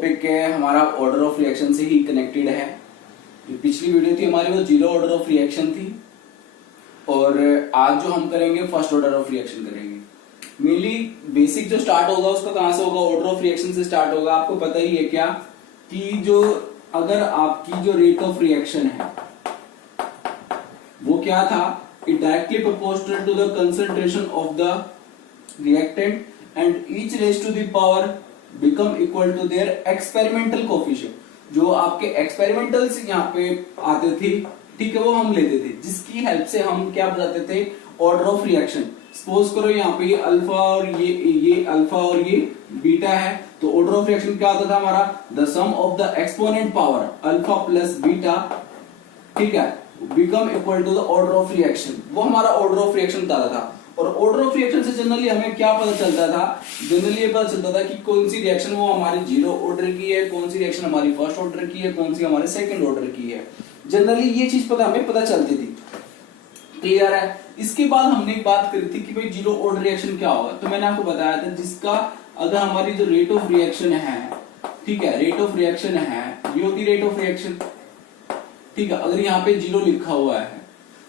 Topic है हमारा order of reaction से ही कनेक्टेड है। जो पिछली वीडियो थी हमारी वो जीरो ऑर्डर ऑफ रिएक्शन थी और आज जो हम करेंगे फर्स्ट ऑर्डर ऑफ रिएक्शन करेंगे। मेनली बेसिक जो स्टार्ट होगा उसका कहां से होगा, ऑर्डर ऑफ रिएक्शन से स्टार्ट होगा। आपको पता ही है क्या कि जो अगर आपकी जो रेट ऑफ रिएक्शन है वो क्या था, it directly proportional to the concentration of the reactant and each raise to the power become equal to their experimental coefficient. जो आपके एक्सपेरिमेंटल्स यहाँ पे आते थे, ठीक है, वो हम लेते थे जिसकी हेल्प से हम क्या बताते थे, ऑर्डर ऑफ रिएक्शन। सपोज करो यहाँ पे अल्फा और ये अल्फा और ये बीटा है, तो ऑर्डर ऑफ रिएक्शन क्या आता था हमारा, the sum of the exponent power alpha plus beta, ठीक है, become equal to the order of reaction. वो हमारा ऑर्डर ऑफ रिएक्शन बताता था। और ऑर्डर ऑफ रिएक्शन से जनरली हमें क्या पता चलता था, जनरली ये पता चलता था कि कौन सी रिएक्शन वो हमारी जीरो ऑर्डर की है, कौन सी रिएक्शन हमारी फर्स्ट ऑर्डर की है, कौन सी हमारे सेकंड ऑर्डर की है। जनरली ये चीज हमें पता चलती थी। क्लियर है। इसके बाद हमने एक बात करी थी कि भाई जीरो ऑर्डर रिएक्शन क्या होगा। तो मैंने आपको बताया था जिसका अगर हमारी जो रेट ऑफ रिएक्शन है, ठीक है, रेट ऑफ रिएक्शन है, ये होती रेट ऑफ रिएक्शन, ठीक है। अगर यहाँ पे जीरो लिखा हुआ है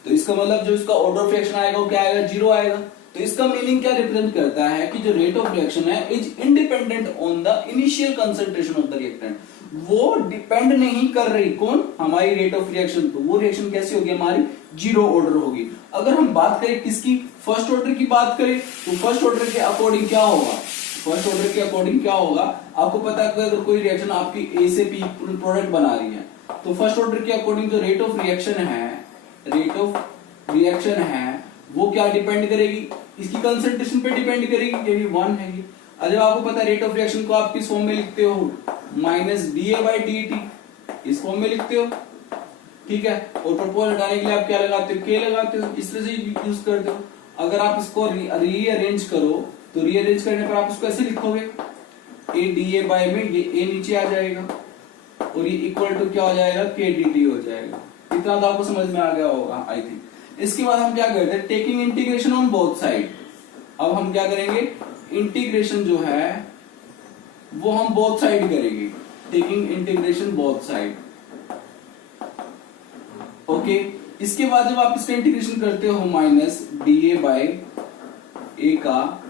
तो इसका मतलब जो इसका ऑर्डर ऑफ रिएक्शन आएगा वो क्या आएगा, जीरो आएगा। तो इसका मीनिंग क्या रिप्रेजेंट करता है कि जो रेट ऑफ रिएक्शन है is independent on the initial concentration of the reactant. वो डिपेंड नहीं कर रही कौन, हमारी रेट ऑफ रिएक्शन। तो वो रिएक्शन कैसी होगी, हमारी जीरो ऑर्डर होगी। अगर हम बात करें किसकी, फर्स्ट ऑर्डर की बात करें, तो फर्स्ट ऑर्डर के अकॉर्डिंग क्या होगा, फर्स्ट ऑर्डर के अकॉर्डिंग क्या होगा, आपको पता है अगर कोई रिएक्शन आपकी ए से बी प्रोडक्ट बना रही है तो फर्स्ट ऑर्डर के अकॉर्डिंग जो रेट ऑफ रिएक्शन है, रेट ऑफ रिएक्शन है वो क्या डिपेंड करेगी, इसकी कंसंट्रेशन पे डिपेंड करेगी, यही 1 है। जब आपको पता है रेट ऑफ रिएक्शन को आप किस फॉर्म में लिखते हो, माइनस DA/dt, इस फॉर्म में लिखते हो, ठीक है। और प्रपोज हटाने के लिए आप क्या लगाते हो, K लगाते हो, इस तरह से यूज करते हो। अगर आप इसको रीअरेंज करो तो रीअरेंज करने पर आप इसको ऐसे लिखोगे, ADA में ये A नीचे आ जाएगा और ये इक्वल टू क्या हो जाएगा, KDT हो जाएगा। इतना तो आपको समझ में आ गया होगा आई थिंक। इसके बाद हम क्या करते हैं, taking integration on both side. अब हम क्या करेंगे, इंटीग्रेशन जो है वो हम बोथ साइड करेंगे, taking integration both side, okay. इसके बाद जब आप इसका इंटीग्रेशन करते हो माइनस DA/A का,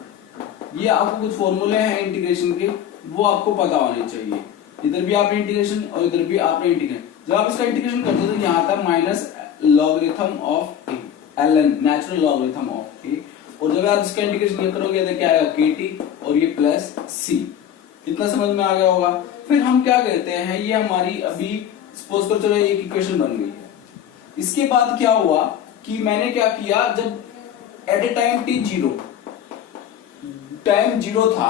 ये आपको कुछ फॉर्मूले हैं इंटीग्रेशन के, वो आपको पता होने चाहिए। इधर भी आपने इंटीग्रेशन और इधर भी आपने इंटीग्रेशन, जब आप इसका इंटीग्रेशन करते हो तो यहाँ था minus logarithm of A, ln natural logarithm of A, और जब आप इसका इंटीग्रेशन करोगे तो क्या आएगा, KT और ये प्लस C। इतना समझ में आ गया होगा। फिर हम क्या करते हैं, ये हमारी अभी सपोज करो चलो एक इक्वेशन बन गई है। इसके बाद क्या हुआ कि मैंने क्या किया, जब at a time t zero, time zero था,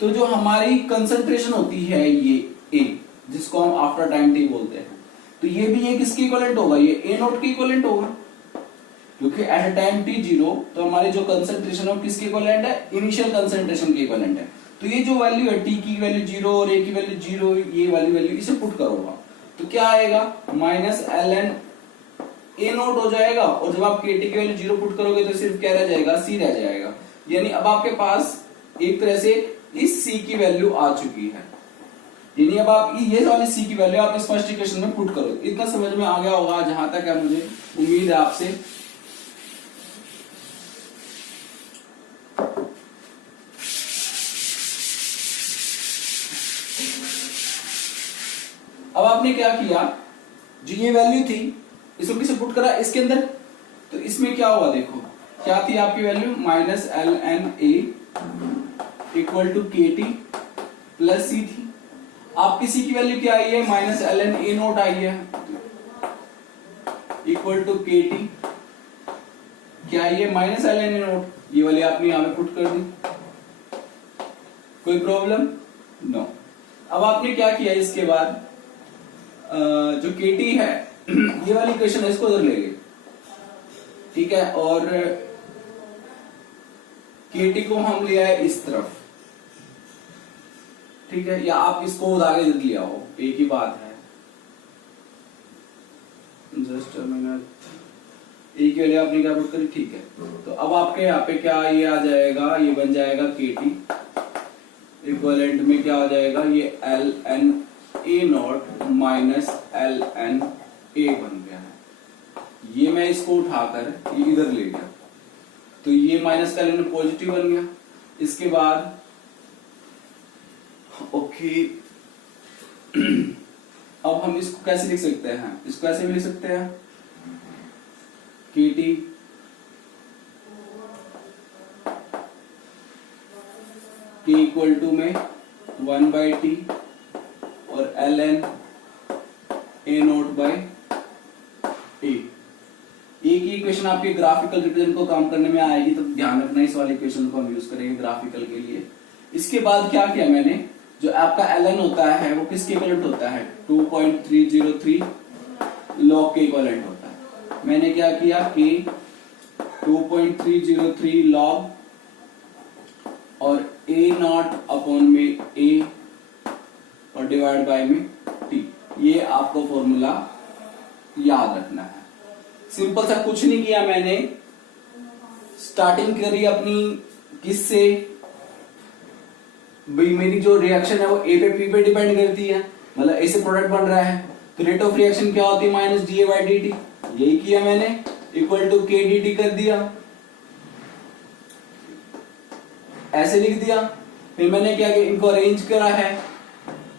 तो जो हमारी कंसंट्रेशन होती है ये A, जिसको हम आफ्टर टाइम t बोलते हैं, तो ये भी ये किसके इक्विवेलेंट होगा, ये A नोट के इक्विवेलेंट होगा, क्योंकि at a time t zero तो हमारी जो कंसंट्रेशन है किसके इक्विवेलेंट है, इनिशियल कंसंट्रेशन के इक्विवेलेंट है। तो ये जो वैल्यू है t की वैल्यू जीरो और A की वैल्यू जीरो, ये वाली वैल्यू इसे पुट करोगा तो क्या आएगा, माइनस ln A नोट हो जाएगा। और जब आप KT की वैल्यू जीरो पुट करोगे तो सिर्फ क्या रह जाएगा, C रह जाएगा। यानी अब आपके पास एक तरह से इस C की वैल्यू आ चुकी है। यानी अब आप ये वाली C की वैल्यू आप इस फर्स्ट इक्वेशन में पुट करो। इतना समझ में आ गया होगा जहां तक है मुझे उम्मीद है आपसे। अब आपने क्या किया, जो ये वैल्यू थी इसको किसे पुट करा, इसके अंदर, तो इसमें क्या हुआ, देखो क्या थी आपकी value, minus ln A equal to KT plus C थी। आपकी C की वैल्यू क्या आई है, माइनस ln A नोट आई है इक्वल टू KT, क्या आई है, माइनस ln A नोट। ये वाली आपने यहां पे पुट कर दी, कोई प्रॉब्लम नो। अब आपने क्या किया, इसके बाद जो KT है ये वाली इक्वेशन है, इसको उधर ले गए, ठीक है, और KT को हम ले आए इस तरफ, ठीक है, या आप इसको उधार इधर ले आओ, एक ही बात है। जस्ट अ मिनट, एक वैल्यू आपने क्या पुट करी, ठीक है। तो अब आपके यहाँ पे क्या ये आ जाएगा, ये बन जाएगा KT इक्वलेंट में क्या हो जाएगा, ये L N A naught minus L N A बन गया है। ये मैं इसको उठाकर ये इधर ले गया, तो ये माइनस का एल पॉजिटिव बन गया। इसके बाद ओके अब हम इसको कैसे लिख सकते हैं, इसको ऐसे भी लिख सकते हैं के टी के इक्वल टू में 1/t और L N A naught by A. एक ही इक्वेशन आपके ग्राफिकल रिप्रेजेंट को काम करने में आएगी, तो ध्यान रखना इस वाले इक्वेशन को हम यूज करेंगे ग्राफिकल के लिए। इसके बाद क्या किया मैंने, जो आपका ln होता है वो किसके इक्विवेलेंट होता है, 2.303 log के इक्विवेलेंट होता है। मैंने क्या किया कि 2.303 log और a नॉट अपॉन में a और डिवाइड बाय में t, ये आपको फॉर्मूला याद रखना है। सिंपल सा, कुछ नहीं किया मैंने, स्टार्टिंग करी अपनी किससे, भाई मेरी जो रिएक्शन है वो ए पे पी पे डिपेंड करती है, मतलब ए से प्रोडक्ट बन रहा है, तो रेट ऑफ रिएक्शन क्या होती है, minus D A by D T. यही किया मैंने, इक्वल टू के डी टी कर दिया, ऐसे लिख दिया। फिर मैंने क्या किया, इनको अरेंज करा है,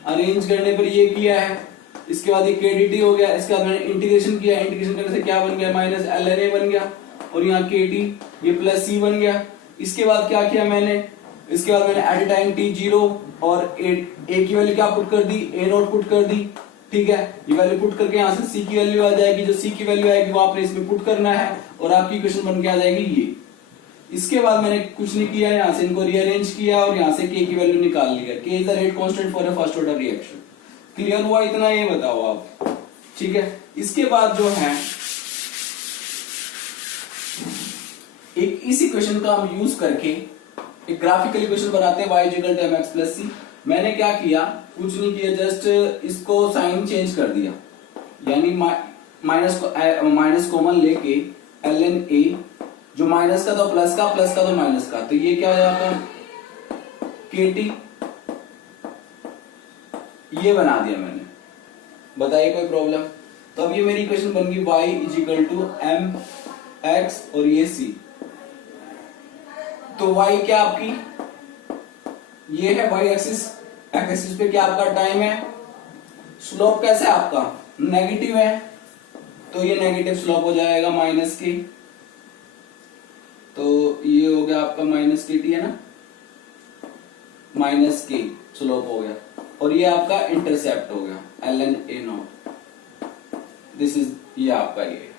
अरेंज करने पर ये किया है, इसके बाद ये के डी टी हो गया। इसके बाद मैंने इंटीग्रेशन किया, इंटीग्रेशन करने से क्या बन गया, माइनस एल एन ए बन गया, और यहाँ के टी ये प्लस सी बन गया। इसके बाद क्या किया मैंने, इसके बाद मैंने एट ए टाइम टी 0 और ए की वैल्यू क्या पुट कर दी, ए नॉट पुट कर दी, ठीक है। ये वैल्यू पुट करके यहाँ से सी की वैल्यू आ जाएगी, जो सी की वैल्यू आएगी वो आपने इसमें पुट करना है और आपकी इक्वेशन बन के आ जाएगी ये। इसके बाद मैंने कुछ नहीं किया, यहाँ से इनको रीअरेंज किया और यहाँ से के की वैल्यू निकाल लिया। के is the rate constant for a first order reaction. Clear हुआ इतना, ये बताओ आप, ठीक है। इसके बाद जो है एक इस इक्वेशन का हम यूज करके एक ग्राफिकल इक्वेशन बनाते हैं, y equal to mx plus c। मैंने क्या किया, कुछ नहीं किया, जस्ट इसको साइन चेंज कर दिया, यानी माइनस कॉमन लेके ln a, जो माइनस का तो प्लस का, प्लस का तो माइनस का, तो ये क्या हो जाता है kt, ये बना दिया मैंने। बताइए कोई प्रॉब्लम? तो अब ये मेरी इक्वेशन बन गई y is equal to mx और ये c। तो y क्या आपकी, ये है y एक्सिस, x एक्सिस पे क्या आपका टाइम है, स्लोप कैसा है आपका, नेगेटिव है, तो ये नेगेटिव स्लोप हो जाएगा माइनस के, तो ये हो गया आपका माइनस के टी है ना, माइनस के स्लोप हो गया, और ये आपका इंटरसेप्ट हो गया ln a not, this is ये आपका ये,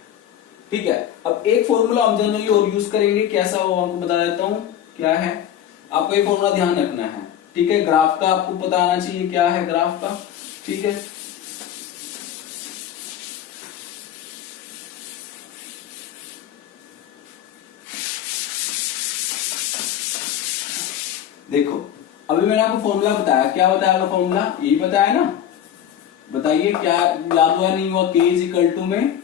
ठीक है। अब एक फॉर्मूला हम जनरली और यूज करेंगे, कैसा हो आपको बता देता हूं, क्या है, आपको ये फॉर्मूला ध्यान रखना है, ठीक है। ग्राफ का आपको पता आना चाहिए क्या है ग्राफ का, ठीक है। देखो अभी मैंने आपको फॉर्मूला बताया, क्या बताया आपका फॉर्मूला, यही बताया ना, बताइए क्या याद हुआ नहीं हुआ, k इज इक्वल टू में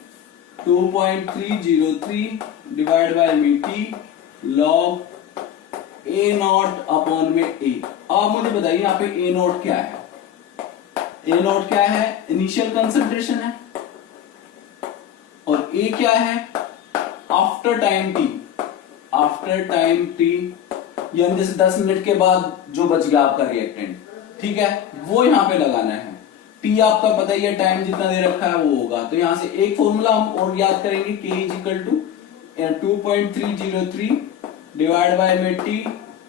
2.303 divide bye T log A not upon में ए। अब मुझे बताइए यहाँ पे ए नॉट क्या है, ए नॉट क्या है, इनिशियल कंसंट्रेशन है, और ए क्या है, after time T, after time T, यानी जैसे 10 मिनट के बाद जो बच गया आपका रिएक्टेंट, ठीक है, वो यहाँ पे लगाना है। टी आपका पता ही है, टाइम जितना दे रखा है वो होगा, तो यहां से एक फॉर्मूला हम और याद करेंगे, k is equal to 2.303 divide by में टी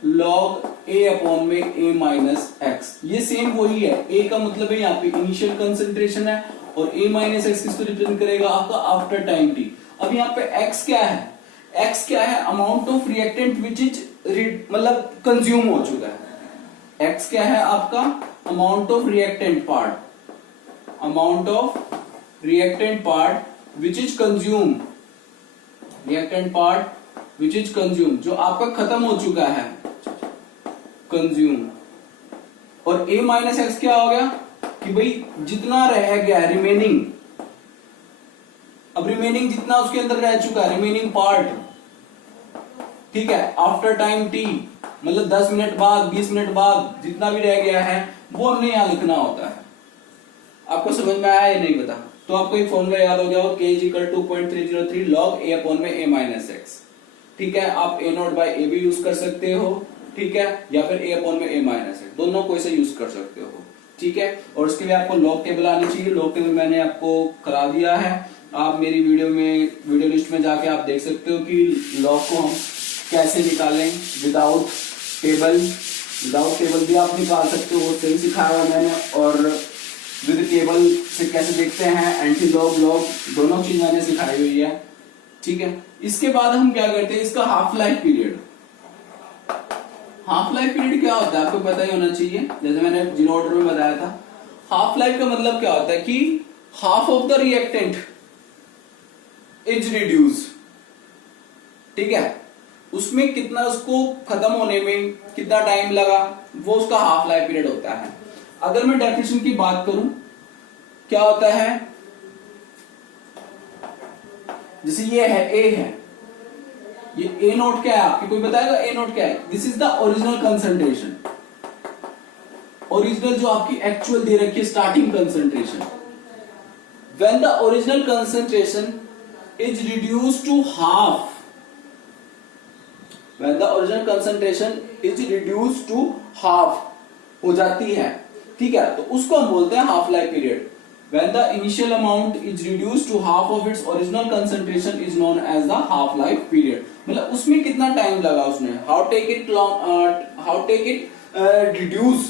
लॉग a अपॉन में a माइनस एक्स। ये सेम वही है, a का मतलब है यहाँ पे इनिशियल कंसंट्रेशन है, और a माइनस एक्स किसको रिप्रेजेंट करेगा, आपका आफ्टर टाइम टी। अब यहाँ पे x क्या है, x क्या है, amount of reactant which is मतलब कंज्यूम हो चुका है। x क्या है आपका, amount of reactant part, amount of reactant part which is consumed, reactant part which is consumed, जो आपका खत्म हो चुका है, consume। और a माइनस एक्स क्या हो गया कि भाई जितना रह गया रिमेनिंग, अब रिमेनिंग जितना उसके अंदर रह चुका है, रिमेनिंग पार्ट, ठीक है, आफ्टर टाइम t, मतलब 10 मिनट बाद, 20 मिनट बाद जितना भी रह गया है वो हमने यहाँ लिखना होता है। आपको समझ में आया या नहीं पता? तो आपको एक फॉर्मूला याद हो गया हो, k = 2.303 log a अपॉन में a माइनस एक्स। ठीक है, आप a नॉट बाई a भी यूज कर सकते हो, ठीक है, या फिर a अपॉन में a माइनस एक्स, दोनों को ऐसे यूज कर सकते हो। ठीक है, और उसके लिए आपको लॉग टेबल आनी चाहिए। लॉग टेबल मैंने आपको करा दिया है, आप मेरी वीडियो लिस्ट में जाके आप देख सकते हो कि लॉग को हम कैसे निकालें विदाउट टेबल भी आप निकाल सकते हो, वो सही सिखाया हुआ मैंने। और विद टेबल से कैसे देखते हैं, एंटी लॉग दोनों चीज मैंने सिखाई हुई है। ठीक है, इसके बाद हम क्या करते हैं, इसका half life period. Half life period क्या होता है आपको पता ही होना चाहिए, जैसे मैंने जीरो ऑर्डर में बताया था। हाफ लाइफ का मतलब क्या होता है कि half of the reactant is reduce. ठीक है, उसमें कितना, उसको खत्म होने में कितना टाइम लगा, वो उसका हाफ लाइफ पीरियड होता है। अगर मैं डेफिनेशन की बात करूं, क्या होता है, जैसे ये है ए है, ये ए नोट क्या है आपको कोई बताएगा? ए नोट क्या है? This is the original concentration, original जो आपकी एक्चुअल दे रखी है starting concentration. When the original concentration is reduced to half, when the original concentration is reduced to half हो जाती है, ठीक है, तो उसको हम बोलते हैं half life period. When the initial amount is reduced to half of its original concentration is known as the half life period। मतलब उसमें कितना टाइम लगा उसने, how take it reduce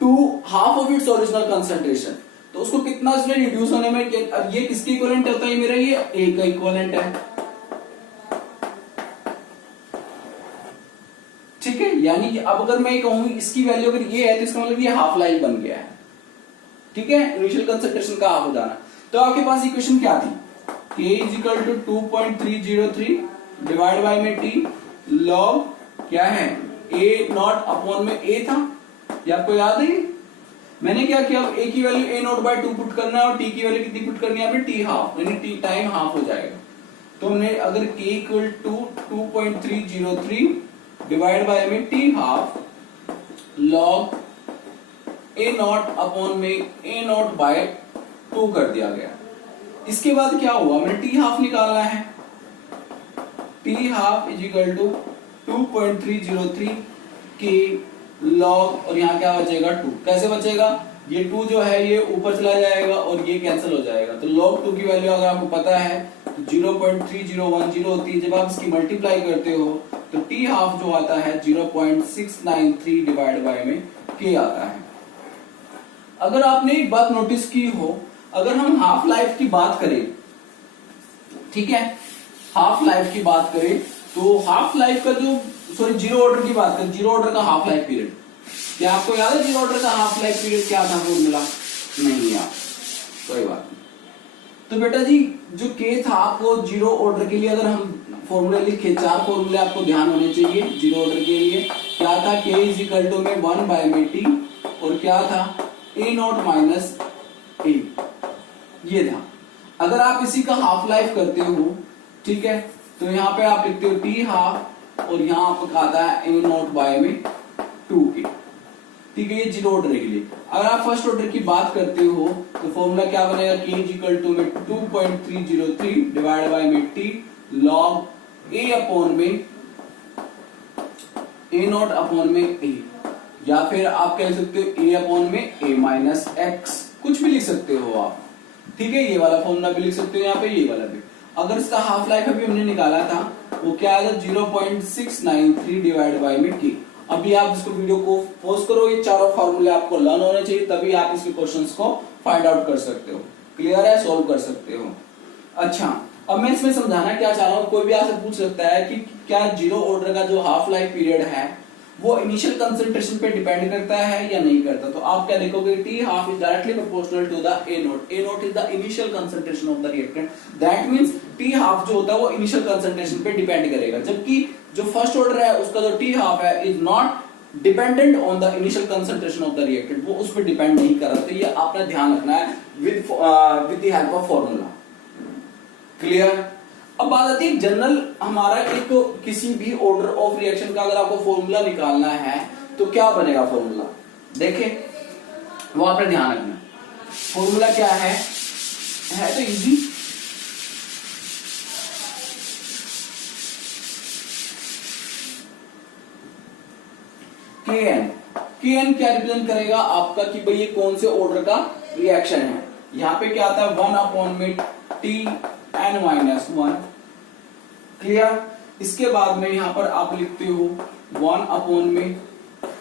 to half of its original concentration, तो उसको कितना उसने reduce होने में, अब ये किसके इक्विवेलेंट होता है मेरा, ये A का इक्विवेलेंट है। ठीक है, यानी कि अब अगर मैं कहूं इसकी वैल्यू अगर ये है तो इसका मतलब ये हाफ लाइफ बन गया है। ठीक है, इनिशियल कंसंट्रेशन का हाफ हो जाना। तो आपके पास इक्वेशन क्या थी, k = 2.303 डिवाइड बाय में t log क्या है a नॉट अपॉन में a था, ये आपको याद है? मैंने क्या किया, अब a की value a naught by 2 put करना है और t की वैल्यू कितनी पुट करनी है, यहाँ पे t हाफ, यानी t टाइम हाफ हो जाएगा। तो हमने अगर k = 2.303 डिवाइड बाय में t half log a not upon में a नॉट बाय 2 कर दिया गया। इसके बाद क्या हुआ, मैंने t हाफ निकालना है, t हाफ = 2.303 k log, और यहाँ क्या बचेगा 2। कैसे बचेगा, ये 2 जो है ये ऊपर चला जाएगा और ये कैंसिल हो जाएगा। तो log 2 की वैल्यू अगर आपको पता है तो 0.3010 होती है। जब आप इसकी मल्टीप्लाई करते हो तो t हाफ जो आता है 0.693 डिवाइड बाय में k आता है। अगर आपने एक बात नोटिस की हो, अगर हम हाफ लाइफ की बात करें, ठीक है, हाफ लाइफ की बात करें तो हाफ लाइफ का जो, सॉरी जीरो ऑर्डर की बात करें, जीरो ऑर्डर का हाफ लाइफ पीरियड, क्या आपको याद है जीरो ऑर्डर का हाफ लाइफ पीरियड क्या था फॉर्मूला? नहीं यार, कोई बात नहीं। तो बेटा जी जो के था, आपको जीरो ऑर्डर के लिए अगर हम फॉर्मूले लिखे, 4 फॉर्मूले आपको ध्यान होने चाहिए जीरो ऑर्डर के लिए। क्या था, k = में 1 बाय में t, और क्या था a नॉट माइनस a, ये था। अगर आप इसी का हाफ लाइफ करते हो, ठीक है, तो यहाँ पे आप लिखते हो t हाफ और यहाँ आपको आता है a नॉट बाय में 2k। ठीक है, ये जीरो ऑर्डर के लिए। अगर आप फर्स्ट ऑर्डर की बात करते हो तो फॉर्मूला क्या बनेगा, k = में 2.303 डिवाइड बाय में t log a अपॉन में a नॉट अपॉन में a, या फिर आप कह सकते हो a अपॉन में a माइनस x, कुछ भी लिख सकते हो आप। ठीक है, ये वाला फॉर्मूला भी लिख सकते हो यहाँ पे, ये वाला भी। अगर इसका हाफ लाइफ अभी हमने निकाला था वो क्या आया, 0.693 डिवाइड बाय में k। अभी आप इसको वीडियो को पॉज करो, ये चारों फॉर्मूले आपको लर्न होने चाहिए, तभी आप इसके क्वेश्चंस को फाइंड आउट कर सकते हो। क्लियर है, सोल्व कर सकते हो। अच्छा, अब मैं इसमें समझाना क्या चाह रहा हूँ, कोई भी आपसे पूछ सकता है कि क्या जीरो ऑर्डर का जो हाफ लाइफ पीरियड है वो इनिशियल कंसंट्रेशन पे डिपेंड करता है या नहीं करता। तो आप क्या देखोगे, T half is directly proportional to the A naught. A naught is the initial concentration of the reactant, that means T half जो होता है वो इनिशियल कंसंट्रेशन पे डिपेंड करेगा, जबकि जो फर्स्ट ऑर्डर है उसका जो टी हाफ है is not dependent on the initial concentration of the reactant, वो उस पर डिपेंड नहीं कर रहा। तो ये आपने ध्यान रखना है with the help of formula. Clear. अब बात आती है जनरल हमारा एक किसी भी ऑर्डर ऑफ रिएक्शन का अगर आपको फॉर्मूला निकालना है तो क्या बनेगा फॉर्मूला, देखें वो आपने ध्यान रखना। फॉर्मूला क्या है तो इजी, Kn क्या रिप्रेजेंट करेगा आपका कि भाई ये कौन से ऑर्डर का रिएक्शन है। यहाँ पे क्या आता है 1/में Tn-1, क्लियर। इसके बाद में यहाँ पर आप लिखते हो 1/में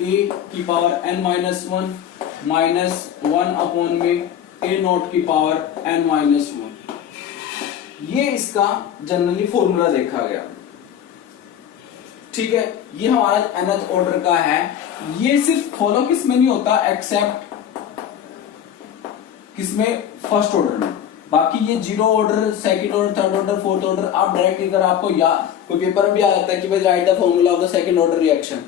A⁻n-1 माइनस 1/में A0n-1। ये इसका जनरली फॉर्मूला देखा गया, ठीक है। ये हमारा nth ऑर्डर का है। ये सिर्फ फॉलो किस में नहीं होता एक्सेप्ट किसमें, फर्स्ट ऑर्डर में। बाकी ये 0 order, second order, third order, fourth order आप डायरेक्ट अगर आपको या कोई पेपर में भी आ जाता है कि भाई right the formula of the second order reaction,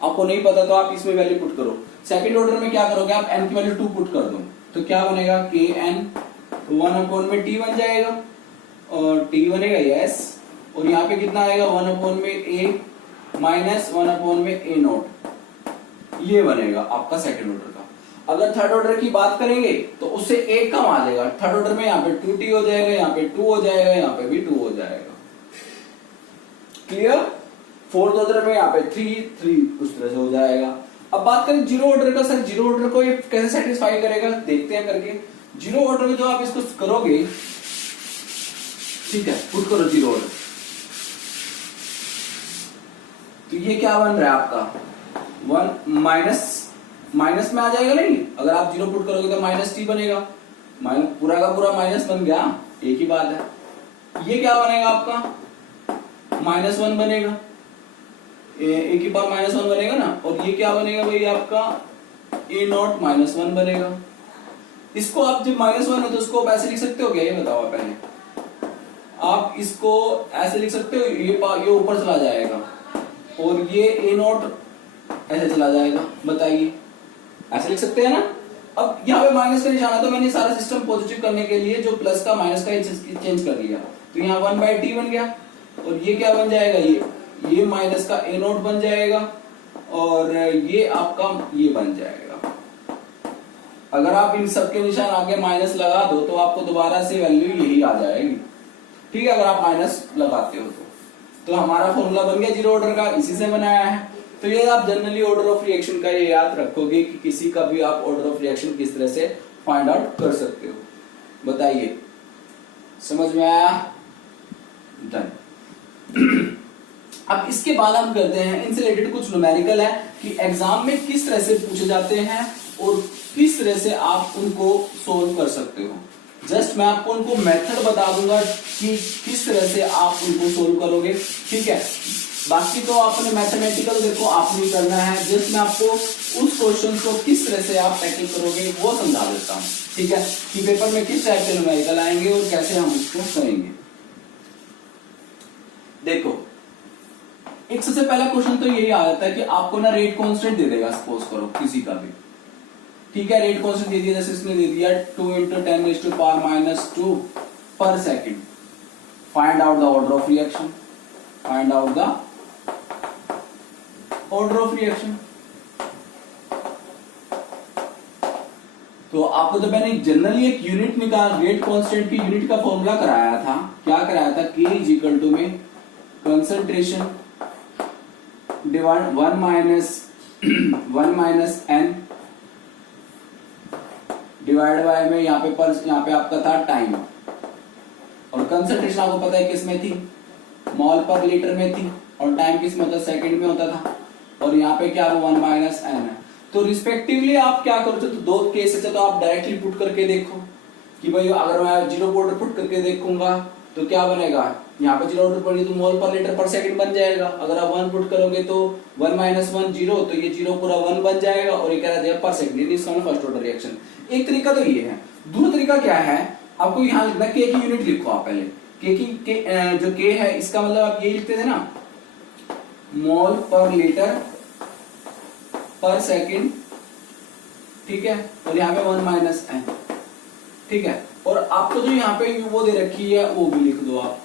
आपको नहीं पता तो आप इसमें वैल्यू पुट करो। सेकंड ऑर्डर में क्या करोगे आप n की वैल्यू 2 पुट कर दो तो क्या बनेगा Kn 1/में T बन जाएगा और T बनेगा यस, और यहाँ पे कितना आएगा 1/में A माइनस 1/में A0, ये बनेगा आपका सेकंड ऑर्डर का। अगर थर्ड ऑर्डर की बात करेंगे तो उससे एक कम आ जाएगा। थर्ड ऑर्डर में यहाँ पे 2T हो जाएगा, यहाँ पे 2 हो जाएगा, यहाँ पे भी 2 हो जाएगा, क्लियर। फोर्थ ऑर्डर में यहाँ पे 3 उस तरह से हो जाएगा। अब बात करें 0 ऑर्डर का, सर 0 ऑर्डर को ये कैसे सेटिस्फाई करेगा, देखते हैं करके। 0 ऑर्डर में जो आप इसको करोगे, ठीक है, पुट करो 0 ऑर्डर, तो ये क्या बन रहा है आपका 1 माइनस में आ जाएगा। नहीं, अगर आप 0 पुट करोगे तो माइनस T बनेगा, पूरा का पूरा माइनस बन गया, एक ही बात है। ये क्या बनेगा आपका -1 बनेगा, A की पावर -1 बनेगा ना, और ये क्या बनेगा भाई आपका A0 -1 बनेगा। इसको आप जब -1 है तो उसको आप ऐसे लिख सकते हो क्या, ये बताओ पहले। आप इसको ऐसे लिख सकते हो, ये ऊपर चला जाएगा और ये A0 ऐसे चला जाएगा, बताइए, ऐसे लिख सकते हैं ना। अब यहाँ पे माइनस का निशान है तो मैंने सारा सिस्टम पॉजिटिव करने के लिए जो प्लस का माइनस का चेंज कर लिया, तो यहाँ 1/T बन गया, और ये क्या बन जाएगा, ये माइनस का A0 बन जाएगा, और ये आपका ये बन जाएगा। अगर आप इन सबके निशान आगे माइनस लगा दो तो आपको दोबारा से वैल्यू यही आ जाएगी, ठीक है, अगर आप माइनस लगाते हो तो हमारा फॉर्मूला बन गया 0 ऑर्डर का, इसी से बनाया है। तो ये आप जनरली ऑर्डर ऑफ रिएक्शन का ये याद रखोगे कि किसी का भी आप ऑर्डर ऑफ रिएक्शन किस तरह से फाइंड आउट कर सकते हो, बताइए, समझ में आया, डन। अब इसके बाद हम करते हैं इनसे रिलेटेड कुछ न्यूमेरिकल है कि एग्जाम में किस तरह से पूछे जाते हैं और किस तरह से आप उनको सोल्व कर सकते हो। जस्ट मैं आपको उनको मेथड बता दूंगा कि किस तरह से आप उनको सोल्व करोगे, ठीक है। बाकी तो आपने मैथमेटिकल देखो आपने करना है, जस्ट मैं आपको उस क्वेश्चन को किस तरह से आप टैकल करोगे वो समझा देता हूँ, ठीक है, कि पेपर में किस टाइप के न्यूमेरिकल आएंगे और कैसे हम उसको करेंगे। देखो, एक सबसे पहला क्वेश्चन तो यही आ जाता है कि आपको ना रेट कांस्टेंट दे देगा, सपोज करो किसी का भी, ठीक है, रेट कांस्टेंट दे दिया, जैसे इसने दे दिया 2 × 10⁻⁻² पर second. Find out the order of reaction, find out the order of reaction. तो आपको तो मैंने जनरली एक यूनिट निकाल, रेट कांस्टेंट की यूनिट का फॉर्मूला कराया था, क्या कराया था, K = में concentration divide 1 - n divide by में यहाँ पे आपका था टाइम, और कंसंट्रेशन आपको पता है किस में थी, मोल पर लीटर में थी, और टाइम किस में होता, सेकंड में होता था, और यहाँ पे क्या 1 - n है। तो रिस्पेक्टिवली आप क्या करोगे, तो दो केस है तो आप डायरेक्टली पुट करके देखो कि भाई अगर मैं 0 ऑर्डर पुट करके देखूंगा तो क्या बनेगा, यहाँ पे 0 ऑर्डर पड़ी तो मोल पर लीटर पर सेकंड बन जाएगा। अगर आप 1 पुट करोगे तो 1 - 1 0, तो ये 0 पूरा 1 बन जाएगा, और ये कह रहा है पर सेकंड, इसका फर्स्ट ऑर्डर रिएक्शन। एक तरीका तो ये है। दूसरा तरीका क्या है, आपको यहाँ लिखना K की यूनिट लिखो आप पहले, जो K है इसका मतलब आप ये लिखते थे ना, मोल पर लीटर पर सेकंड, ठीक है, और यहाँ पे 1 - n, ठीक है, और आपको जो यहाँ पे वो दे रखी है वो भी लिख दो आप,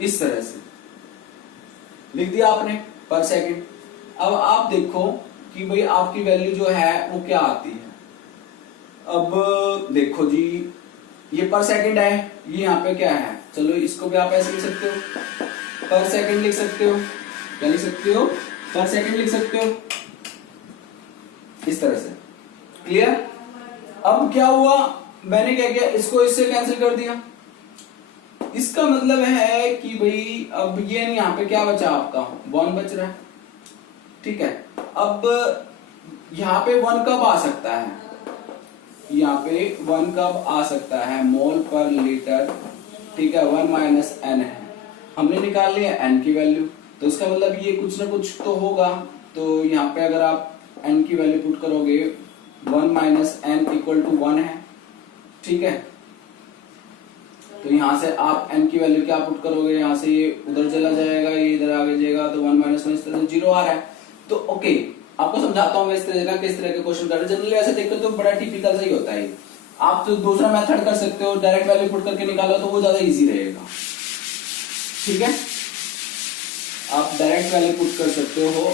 इस तरह से लिख दिया आपने पर सेकंड। अब आप देखो कि भाई आपकी वैल्यू जो है वो क्या आती है। अब देखो जी, ये पर सेकंड है, ये यहाँ पे क्या है, चलो इसको भी आप ऐसे लिख सकते हो, पर सेकंड लिख सकते हो, क्या लिख सकते हो, पर सेकंड लिख सकते हो, इस तरह से। क्लियर? अब क्या हुआ, मैंने क्या किया, इसको इससे कैंसिल कर दिया। इसका मतलब है कि भाई अब ये यहाँ पे क्या बचा आपका, 1 बच रहा है। ठीक है, अब यहाँ पे 1 कब आ सकता है, यहाँ पे 1 कब आ सकता है, मोल पर लीटर। ठीक है, 1 माइनस एन है, हमने निकाल लिया एन की वैल्यू, तो इसका मतलब ये कुछ ना कुछ तो होगा। तो यहाँ पे अगर आप एन की वैल्यू पुट करोगे, 1 माइनस एन इक्वल टू 1 है। ठीक है, तो यहां से आप n की वैल्यू क्या पुट करोगे, यहां से ये उधर चला जाएगा, ये इधर आगे जाएगा, तो 1 माइनस 1 इस तरह से 0 आ रहा है। तो ओके, आपको समझाता हूँ मैं इस तरह का किस तरह के क्वेश्चन कर रहे हैं। जनरली ऐसे देखो तो बड़ा टिपिकल सा ही होता है। आप तो दूसरा मेथड कर सकते हो, डायरेक्ट वैल्यू पुट करके निकालो, तो वो ज्यादा इजी रहेगा। ठीक है, आप डायरेक्ट वैल्यू पुट कर सकते हो,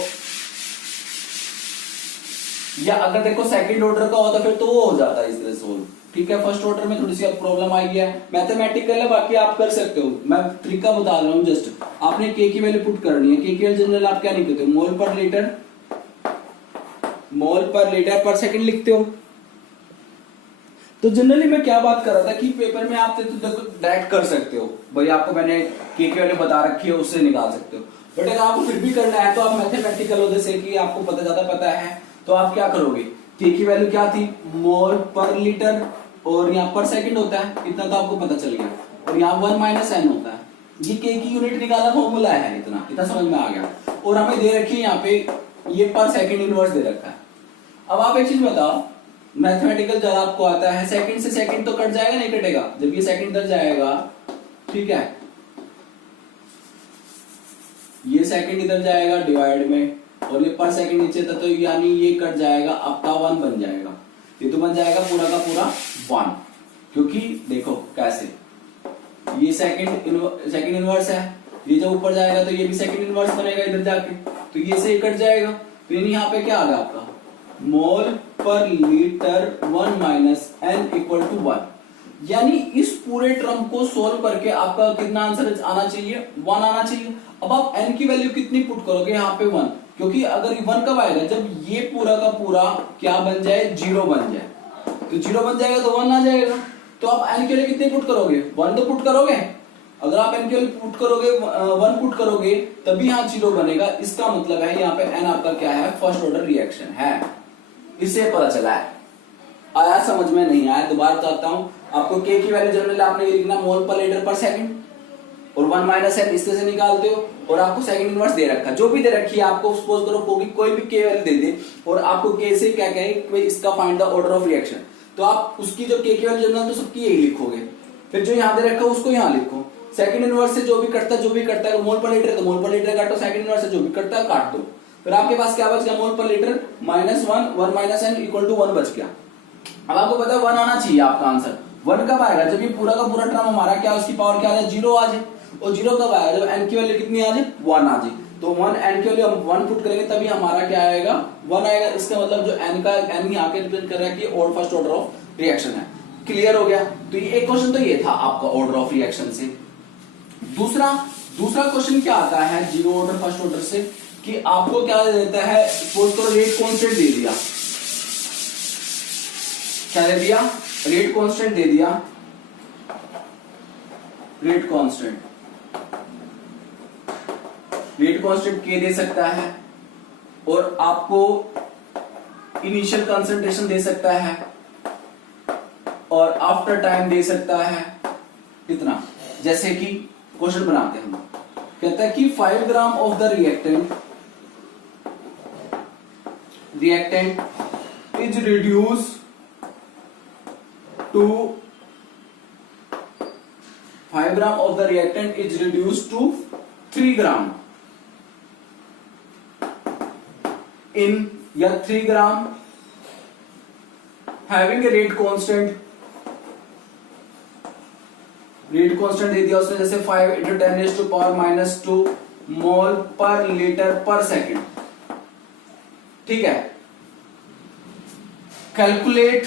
या अगर देखो सेकंड ऑर्डर का होता फिर तो वो हो जाता है इस तरह सोल्व। ठीक है, फर्स्ट ऑर्डर में थोड़ी सी प्रॉब्लम आई है, मैथमेटिकल है, बाकी आप कर सकते हो, मैं तरीका बता रहा हूँ। जस्ट आपने के की वैल्यू पुट करनी है। के की वैल्यू जनरल आप क्या लिखते हो, मोल पर लीटर, मोल पर लीटर पर सेकंड लिखते हो। तो जनरली मैं क्या बात कर रहा था कि पेपर में आप तो डायरेक्ट कर सकते हो, भाई आपको मैंने के की वैल्यू बता रखी है, उससे निकाल सकते हो। बट अगर आपको फिर भी करना है तो आप मैथमेटिकल हो, जैसे कि आपको पता ज्यादा पता है, तो आप क्या करोगे, के की वैल्यू क्या थी, मोल पर लीटर, और यहाँ पर सेकंड होता है, इतना तो आपको पता चल गया, और यहाँ 1 माइनस एन होता है, ये के की यूनिट निकाला फॉर्मूला है, इतना इतना समझ में आ गया। और हमें दे रखी है यहाँ पे ये पर सेकंड इनवर्स दे रखा है। अब आप एक चीज बताओ, मैथमेटिकल जब आपको आता है, सेकंड से सेकंड तो कट जाएगा, नहीं कटेगा, जब ये सेकंड इधर जाएगा, ठीक है, ये सेकंड इधर जाएगा डिवाइड में, और ये पर सेकंड नीचे था, तो यानी ये कट जाएगा, आपका 1 बन जाएगा, ये तो बन जाएगा पूरा का पूरा 1। क्योंकि देखो कैसे, ये सेकंड इनवर्स है, ये जब ऊपर जाएगा तो ये भी सेकंड इनवर्स बनेगा इधर जाके, तो ये से कट जाएगा, तो यहाँ पे क्या आ गया आपका, mole per litre 1 minus N equal to 1। यानी इस पूरे टर्म को सोल्व करके आपका कितना आंसर आना चाहिए, 1 आना चाहिए। अब आप n की वैल्यू कितनी पुट करोगे, यहाँ पे 1, क्योंकि अगर 1 कब आएगा, जब ये पूरा का पूरा क्या बन जाए, 0 बन जाए, तो 0 बन जाएगा तो 1 आ जाएगा। तो आप n के लिए कितने पुट करोगे, 1 तो पुट करोगे। अगर आप n के लिए पुट करोगे 1 पुट करोगे तभी यहाँ 0 बनेगा। इसका मतलब है यहाँ पे n आपका क्या है, फर्स्ट ऑर्डर रिएक्शन है। इससे पता चला है, आया समझ में, नहीं आया दोबारा बताता हूँ आपको। के की वैल्यू जनरली आपने ये लिखना मोल पर लीटर पर सेकंड, और 1 माइनस एन इस तरह से निकालते हो, और आपको सेकंड इनवर्स दे रखा, जो भी दे रखी है आपको, सपोज करो कोई भी के वैल्यू दे दे, और आपको के से क्या कहे, इसका find the order of reaction, तो आप उसकी जो के की वैल्यू जनरल तो सबकी यही लिखोगे, फिर जो यहाँ दे रखा है उसको यहाँ लिखो। सेकंड इनवर्स से जो भी कटता है, मोल पर लीटर तो मोल पर लीटर काटो, सेकंड इनवर्स से जो भी कटता है काट दो, फिर आपके पास क्या बच गया, mole per litre minus 1 minus N equal to 1 बच गया। अब आपको पता है 1 आना चाहिए आपका आंसर। 1 कब आएगा, जब ये पूरा का पूरा टर्म हमारा क्या, उसकी पावर क्या है, 0 आ जाए। और 0 कब आएगा, जब n की वैल्यू कितनी आ जाए, 1 आ जाए। तो 1 n की वैल्यू हम 1 पुट करेंगे तभी हमारा क्या आएगा, 1 आएगा। इसका मतलब जो n का n यहाँ के रिप्रेजेंट कर रहा है कि और फर्स्ट ऑर्डर ऑफ रिएक्शन है। क्लियर हो गया? तो ये एक क्वेश्चन तो ये था आपका ऑर्डर ऑफ रिएक्शन से। दूसरा क्वेश्चन क्या आता है जीरो ऑर्डर फर्स्ट ऑर्डर से, कि आपको क्या दे देता है, सपोज करो रेट कांस्टेंट दे दिया, क्या दे दिया, रेट कांस्टेंट दे दिया, रेट कांस्टेंट के दे सकता है, और आपको इनिशियल कंसंट्रेशन दे सकता है, और आफ्टर टाइम दे सकता है इतना। जैसे कि क्वेश्चन बनाते हैं हम, कहता है कि 5 gram of the reactant is reduce to 5 gram of the reactant is reduce to 3 gram in, या 3 gram having a rate constant rate constant दे दिया उसने, जैसे 5 × 10⁻⁻² मोल पर लीटर पर सेकेंड। ठीक है, calculate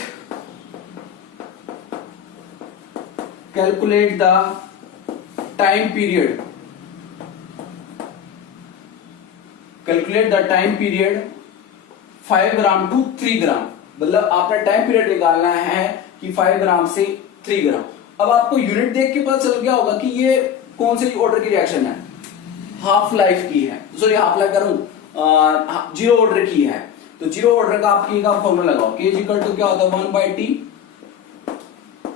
the time period, calculate the time period 5 gram to 3 gram. मतलब आपने टाइम पीरियड निकालना है कि 5 ग्राम से 3 ग्राम। अब आपको यूनिट देख के पता चल गया होगा कि ये कौन से ऑर्डर की रिएक्शन है, हाफ लाइफ की है, सॉरी हाफ लाइफ करूं, जीरो ऑर्डर की है। तो जीरो ऑर्डर का आप के का फॉर्मूला लगाओ, के इक्वल टू क्या होता है 1/T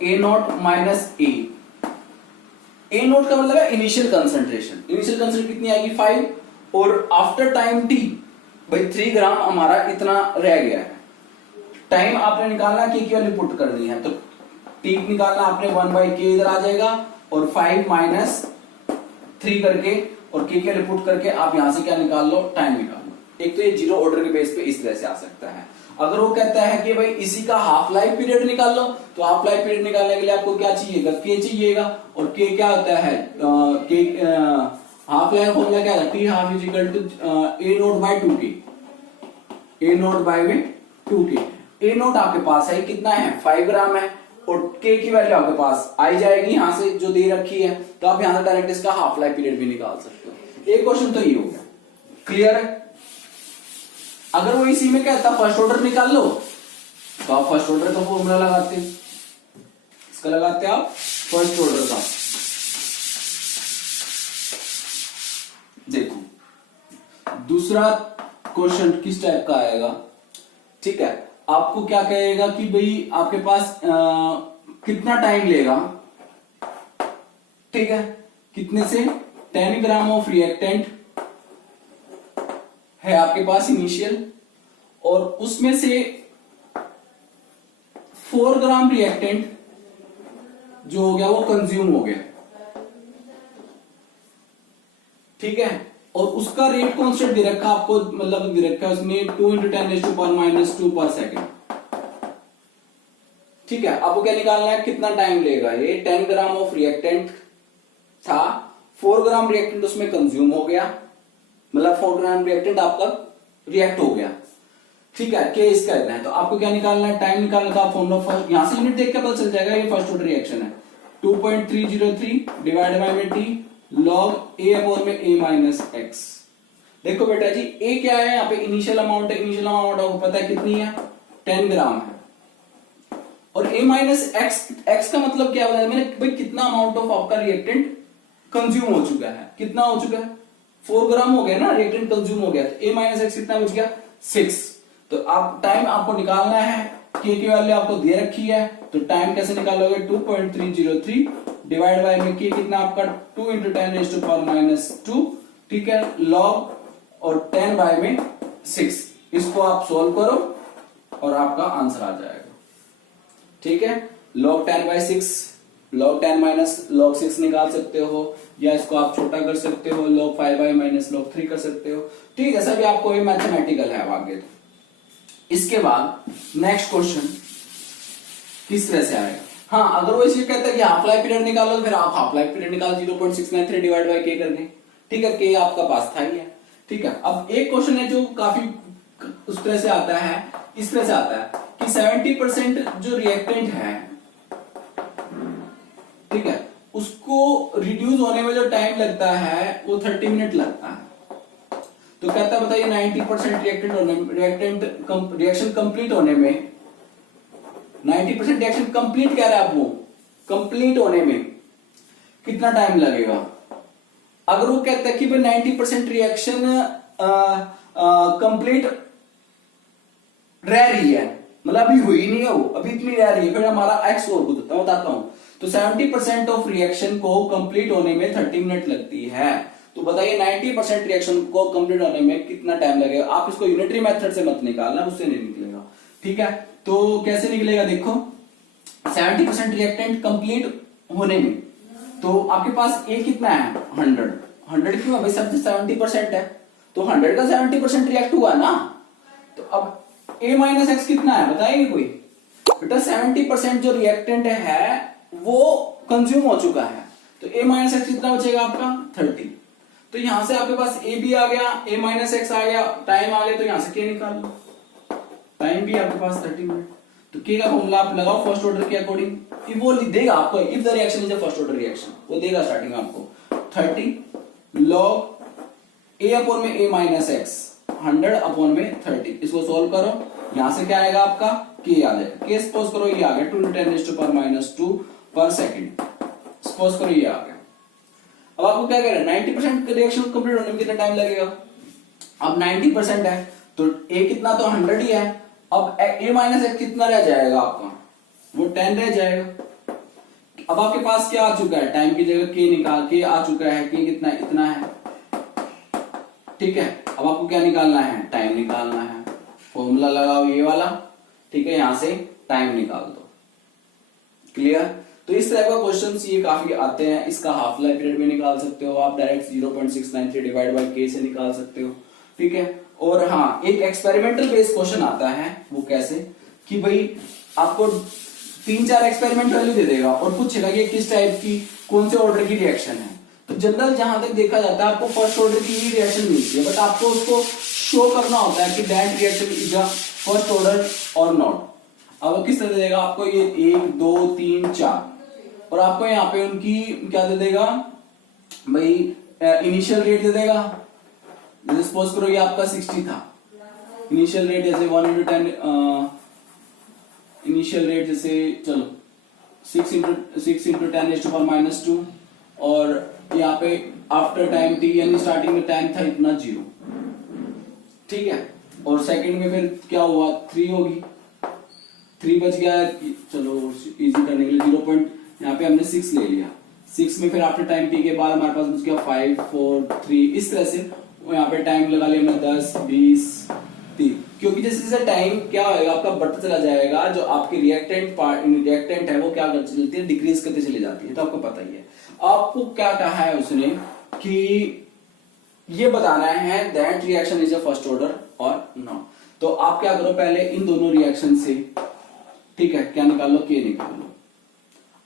A0 minus A। A0 का मतलब है इनिशियल कंसंट्रेशन, इनिशियल कंसंट्रेशन कितनी आएगी 5, और आफ्टर टाइम T भाई 3 ग्राम हमारा इतना रह गया है। टाइम आपने निकालना, के की वैल्यू पुट करनी है, तो टी निकालना आपने 1/K इधर आ जाएगा और 5 माइनस 3 करके और के की वैल्यू पुट करके आप यहां से क्या निकाल लो, टाइम निकाल लो। एक तो ये जीरो ऑर्डर के बेस पे इस तरह से आ सकता है। अगर वो कहता है कि भाई इसी का हाफ लाइफ पीरियड निकाल लो, तो हाफ लाइफ पीरियड निकालने के लिए आपको क्या चाहिएगा, के चाहिएगा, और के क्या होता है, के हाफ लाइफ फॉर्मूला क्या है, T half is equal to A0/2K, A0/2K। A0 आपके पास है कितना है 5 ग्राम है, और के की वैल्यू आपके पास आई जाएगी यहां से जो दे रखी है, तो आप यहां से डायरेक्ट इसका हाफ लाइफ पीरियड भी निकाल सकते हो। एक क्वेश्चन तो ये हो गया, क्लियर है। अगर वो इसी में कहता फर्स्ट ऑर्डर निकाल लो, तो आप फर्स्ट ऑर्डर का फॉर्मूला लगाते, इसका लगाते आप फर्स्ट ऑर्डर का। देखो दूसरा क्वेश्चन किस टाइप का आएगा, ठीक है, आपको क्या कहेगा कि भाई आपके पास कितना टाइम लेगा, ठीक है, कितने से 10 ग्राम ऑफ रिएक्टेंट है आपके पास इनिशियल, और उसमें से 4 ग्राम रिएक्टेंट जो हो गया वो कंज्यूम हो गया, ठीक है, और उसका रेट कांस्टेंट दे रखा आपको, मतलब दे रखा है उसमें 2 × 10⁻⁻² पर सेकेंड। ठीक है, आपको क्या निकालना है, कितना टाइम लेगा। ये 10 ग्राम ऑफ रिएक्टेंट था, 4 ग्राम रिएक्टेंट उसमें कंज्यूम हो गया, मतलब 4 ग्राम रिएक्टेंट आपका रिएक्ट हो गया, ठीक है, के इसका इतना है। तो आपको क्या निकालना है, टाइम निकालना था, फॉर्मूला फर्स्ट यहां से यूनिट देख के पता चल जाएगा, ये फर्स्ट ऑर्डर रिएक्शन है। 2.303 डिवाइड बाय में टी log A अपॉन में A माइनस एक्स। देखो बेटा जी, A क्या है यहाँ पे, इनिशियल अमाउंट है, इनिशियल अमाउंट आपको पता है कितनी है 10 ग्राम है, और A माइनस एक्स का मतलब क्या है, मैंने भाई कितना अमाउंट ऑफ आपका रिएक्टेंट कंज्यूम हो चुका है, कितना हो चुका है 4 ग्राम हो गया ना, रिएक्टेंट कंज्यूम हो गया, तो A माइनस एक्स कितना बच गया 6। तो आप टाइम आपको निकालना है, के की वैल्यू आपको दे रखी है, तो टाइम कैसे निकालोगे, 2.303 डिवाइड बाय में के कितना आपका 2 × 10⁻², ठीक है, लॉग और 10 बाय में 6। इसको आप सोल्व करो और आपका आंसर आ जाएगा, ठीक है। log 10/6, log 10 माइनस log 6 निकाल सकते हो, या इसको आप छोटा कर सकते हो, log 5 माइनस log 3 कर सकते हो, ठीक है, सभी आपको ये मैथमेटिकल है आगे। तो इसके बाद नेक्स्ट क्वेश्चन किस तरह से आएगा, हाँ, अगर वो इसलिए कहता है कि हाफ लाइफ पीरियड निकालो, फिर आप हाफ लाइफ पीरियड निकाल 0.693 डिवाइड बाय के करके, ठीक है, के आपका पास था ही है, ठीक है। अब एक क्वेश्चन है जो काफी उस तरह से आता है, इस तरह से आता है कि 70% जो रिएक्टेंट है, ठीक है, उसको रिड्यूस होने में जो टाइम लगता है वो 30 मिनट लगता है। तो कहता है बताइए 90% रिएक्शन कंप्लीट होने में, 90% रिएक्शन कंप्लीट कह रहा है आपको, कंप्लीट होने में कितना टाइम लगेगा। अगर वो कहता है कि भाई 90% रिएक्शन कंप्लीट रह रही है, मतलब अभी हुई नहीं है, वो अभी इतनी रह रही है, फिर हमारा एक्स और बताता हूं, तो 70% ऑफ रिएक्शन को कंप्लीट होने में 30 मिनट लगती है। तो बताइए 90% रिएक्शन को कंप्लीट होने में कितना टाइम लगेगा। आप इसको यूनिटरी मेथड से मत निकालना, उससे नहीं निकलेगा, ठीक है। तो कैसे निकलेगा, देखो 70% रिएक्टेंट कंप्लीट होने में, तो आपके पास ए कितना है 100 क्यों है भाई, सब 70% है, तो 100 का 70% रिएक्ट हुआ ना, तो अब ए माइनस एक्स कितना है बताएंगे कोई, बेटा 70% जो रिएक्टेंट है वो कंज्यूम हो चुका है। तो a माइनस एक्स कितना बचेगा आपका 30। तो यहां से आपके पास a भी आ गया, a माइनस एक्स आ गया, टाइम आ गया, तो यहां से k निकाल लो, टाइम भी आपके पास 30 मिनट। तो k का फॉर्मूला आप लगाओ फर्स्ट ऑर्डर के अकॉर्डिंग, वो देगा आपको if the reaction is a first order reaction, वो देगा स्टार्टिंग में आपको 30 log a अपॉन में a माइनस एक्स 100 अपॉन में 30। इसको सोल्व करो, यहां से क्या आएगा आपका k आ जाएगा, k सपोज करो ये आ गया 2 × 10⁻² पर सेकंड, सपोज करो ये आ गया। अब आपको क्या कह रहा है 90% रिएक्शन कंप्लीट होने में कितना टाइम लगेगा। अब 90% है तो a कितना तो 100 ही है, अब a माइनस एक्स कितना रह जाएगा आपका, वो 10 रह जाएगा। अब आपके पास क्या आ चुका है, टाइम की जगह k निकाल के आ चुका है, k कितना इतना है, ठीक है। अब आपको क्या निकालना है, टाइम निकालना है, फॉर्मूला लगाओ ये वाला, ठीक है, यहां से टाइम निकाल दो, क्लियर। तो इस तरह का क्वेश्चंस ये काफी आते हैं। इसका हाफ लाइफ पीरियड भी निकाल सकते हो आप, डायरेक्ट 0.693 डिवाइड बाय k से निकाल सकते हो, ठीक है। और हाँ, एक एक्सपेरिमेंटल बेस्ड क्वेश्चन आता है, वो कैसे कि भाई आपको 3-4 एक्सपेरिमेंट वैल्यू दे देगा और पूछेगा कि किस टाइप की कौन से ऑर्डर की रिएक्शन है। तो जनरल जहां तक देखा जाता है आपको फर्स्ट ऑर्डर की ही रिएक्शन मिलती है, बट आपको उसको शो करना होता है कि that reaction is a first order और नॉट। अब किस तरह दे देगा आपको, ये 1 2 3 4, और आपको यहाँ पे उनकी क्या दे देगा भाई, इनिशियल रेट दे देगा। जैसे सपोज करो ये आपका 60 था, इनिशियल रेट जैसे 1 × 10 इनिशियल रेट जैसे चलो 6 × 10⁻², और यहाँ पे आफ्टर टाइम t यानी स्टार्टिंग में टाइम था इतना 0, ठीक है। और सेकंड में फिर क्या हुआ 3 होगी, 3 बच गया, चलो इजी करने के लिए 0. यहाँ पे हमने 6 ले लिया, 6 में फिर आफ्टर टाइम t के बाद हमारे पास बच गया 5 4 3, इस तरह से यहाँ पे टाइम लगा लिया हमने 10 20 30, क्योंकि जैसे जैसे टाइम क्या होगा आपका बढ़ता चला जाएगा, जो आपकी रिएक्टेंट है वो क्या करती चलती है, डिक्रीज करते चली जाती है। तो आपको पता ही है, आपको क्या कहा है उसने कि ये बताना है that reaction is a first order और नॉट। तो आप क्या करो, पहले इन दोनों रिएक्शन से, ठीक है, क्या निकाल लो, k निकाल लो।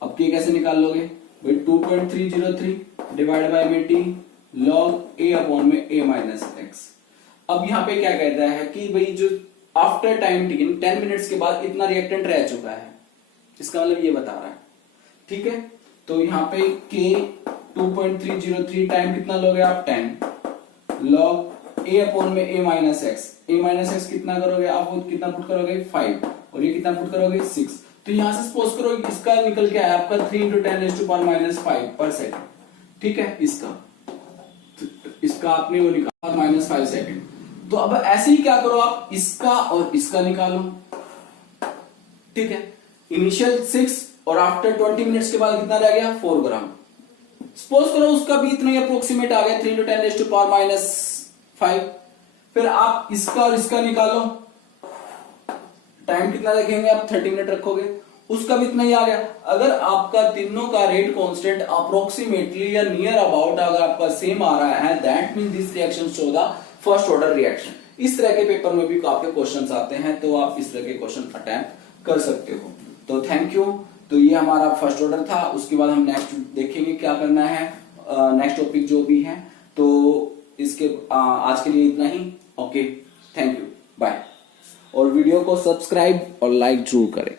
अब k कैसे निकाल लोगे भाई, 2.303 डिवाइड बाय में t log a अपॉन में a माइनस एक्स। अब यहाँ पे क्या कहता है कि भाई जो आफ्टर टाइम t 10 मिनट्स के बाद इतना रिएक्टेंट रह चुका है, इसका मतलब ये बता रहा है, ठीक है। तो यहाँ पे k 2.303 टाइम कितना लोगे आप 10 log a अपॉन में a माइनस एक्स कितना करोगे आप, वो कितना पुट करोगे 5, और ये कितना पुट करोगे 6। तो यहां से सपोज करो इसका निकल के आया आपका 3 × 10⁻⁵ पर सेकंड, ठीक है। इसका आपने वो निकाला -5 सेकंड। तो अब ऐसे ही क्या करो आप, इसका और इसका निकालो, ठीक है। इनिशियल 6 और आफ्टर 20 मिनट्स के बाद कितना रह गया 4 ग्राम। सपोज करो उसका भी इतना ही अप्रोक्सीमेट आ गया 3 × 10⁻⁵। फिर आप इसका और इसका निकालो, टाइम कितना रखेंगे आप 30 मिनट रखोगे, उसका भी इतना ही आ गया। अगर आपका तीनों का रेट कांस्टेंट अप्रोक्सीमेटली या नियर अबाउट अगर आपका सेम आ रहा है, that mean this reaction show the first order reaction. इस तरह के पेपर में भी आपके क्वेश्चंस आते हैं, तो आप इस तरह के क्वेश्चन अटेम्प्ट कर सकते हो। तो थैंक यू। तो ये हमारा फर्स्ट ऑर्डर था, उसके बाद हम नेक्स्ट देखेंगे क्या करना है, नेक्स्ट टॉपिक जो भी है। तो इसके आज के लिए इतना ही, ओके, थैंक यू, बाय। और वीडियो को सब्सक्राइब और लाइक जरूर करें।